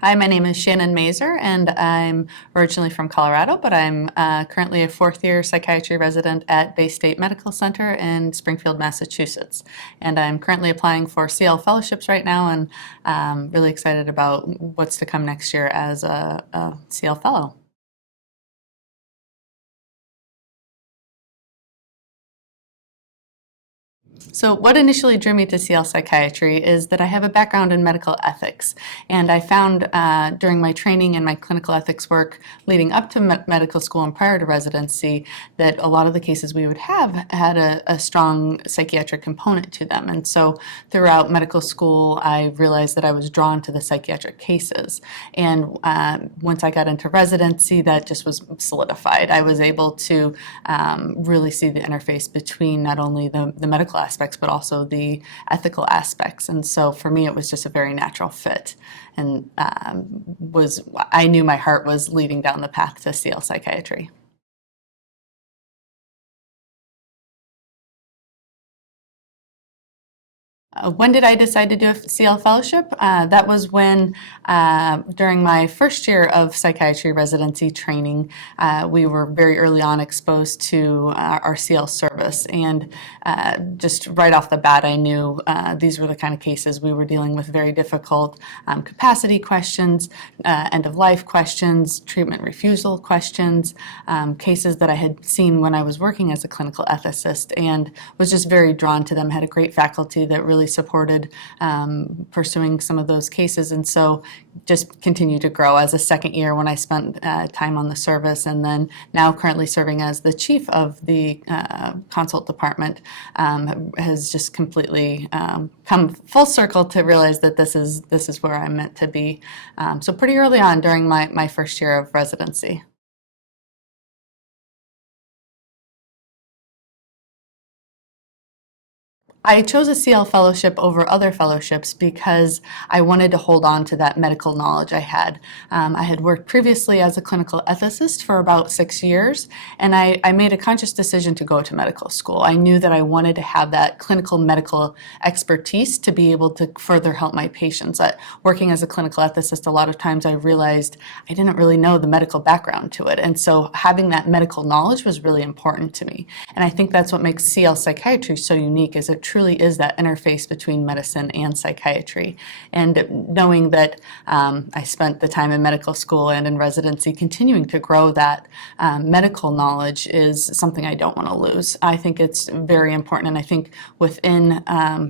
Hi, my name is Shannon Mazur, and I'm originally from Colorado, but I'm currently a fourth-year psychiatry resident at Bay State Medical Center in Springfield, Massachusetts. And I'm currently applying for C-L fellowships right now, and really excited about what's to come next year as a C-L fellow. So what initially drew me to C-L Psychiatry is that I have a background in medical ethics, and I found during my training and my clinical ethics work leading up to medical school and prior to residency that a lot of the cases we would have had a strong psychiatric component to them. And so throughout medical school, I realized that I was drawn to the psychiatric cases. And once I got into residency, that just was solidified. I was able to really see the interface between not only the medical aspects, but also the ethical aspects. And so for me, it was just a very natural fit. And I knew my heart was leading down the path to C-L Psychiatry. When did I decide to do a C-L fellowship? That was when, during my first year of psychiatry residency training, we were very early on exposed to our C-L service. And just right off the bat, I knew these were the kind of cases we were dealing with, very difficult capacity questions, end-of-life questions, treatment refusal questions, cases that I had seen when I was working as a clinical ethicist, and was just very drawn to them, had a great faculty that really supported pursuing some of those cases, and so just continued to grow as a second year when I spent time on the service, and then now currently serving as the chief of the consult department, has just completely come full circle to realize that this is where I'm meant to be. So pretty early on during my first year of residency. I chose a C-L fellowship over other fellowships because I wanted to hold on to that medical knowledge I had. I had worked previously as a clinical ethicist for about 6 years, and I made a conscious decision to go to medical school. I knew that I wanted to have that clinical medical expertise to be able to further help my patients. Working as a clinical ethicist, a lot of times I realized I didn't really know the medical background to it, and so having that medical knowledge was really important to me. And I think that's what makes C-L Psychiatry so unique, is it truly is that interface between medicine and psychiatry. And knowing that I spent the time in medical school and in residency continuing to grow that medical knowledge is something I don't want to lose. I think it's very important, and I think within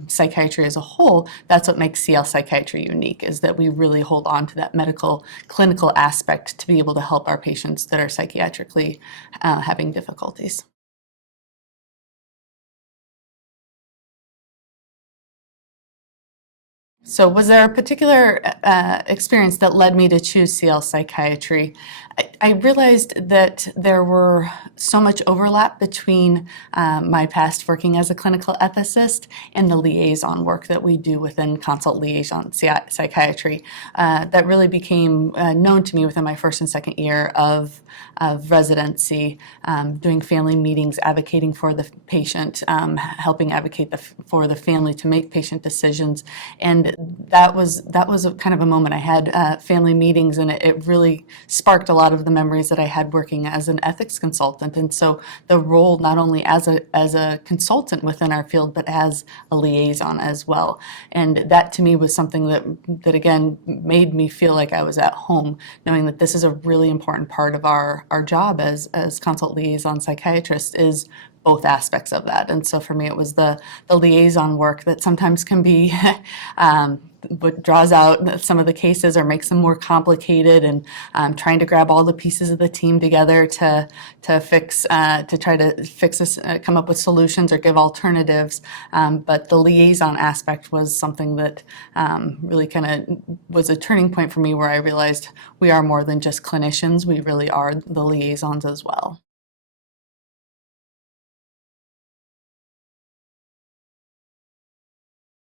psychiatry as a whole, that's what makes C-L Psychiatry unique, is that we really hold on to that medical clinical aspect to be able to help our patients that are psychiatrically having difficulties. So was there a particular experience that led me to choose C-L Psychiatry? I realized that there were so much overlap between my past working as a clinical ethicist and the liaison work that we do within Consult-Liaison Psychiatry. That really became known to me within my first and second year of residency, doing family meetings, advocating for the patient, helping advocate for the family to make patient decisions. And that was a kind of a moment. I had family meetings, and it really sparked a lot of the memories that I had working as an ethics consultant. And so the role not only as a consultant within our field, but as a liaison as well. And that to me was something that again made me feel like I was at home, knowing that this is a really important part of our job as consult liaison psychiatrists, is both aspects of that. And so for me, it was the liaison work that sometimes can be what draws out some of the cases or makes them more complicated, and trying to grab all the pieces of the team together to try to fix this, come up with solutions or give alternatives. But the liaison aspect was something that really kind of was a turning point for me, where I realized we are more than just clinicians. We really are the liaisons as well.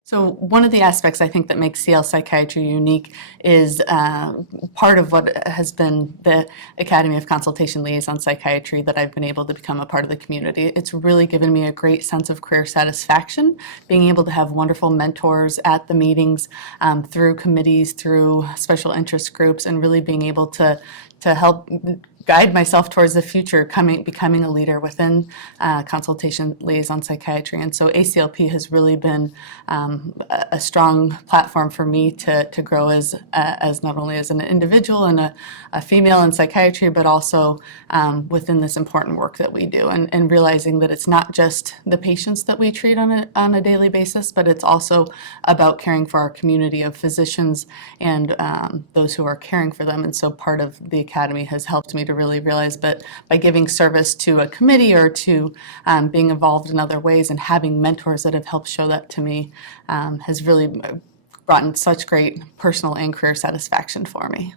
So one of the aspects I think that makes C-L Psychiatry unique is part of what has been the Academy of Consultation-Liaison Psychiatry that I've been able to become a part of the community. It's really given me a great sense of career satisfaction, being able to have wonderful mentors at the meetings, through committees, through special interest groups, and really being able to help guide myself towards the future, becoming a leader within consultation liaison psychiatry. And so ACLP has really been a strong platform for me to grow as not only as an individual and a female in psychiatry, but also within this important work that we do, and realizing that it's not just the patients that we treat on a daily basis, but it's also about caring for our community of physicians and those who are caring for them. And so part of the Academy has helped me to really realize that by giving service to a committee or to being involved in other ways and having mentors that have helped show that to me has really brought in such great personal and career satisfaction for me.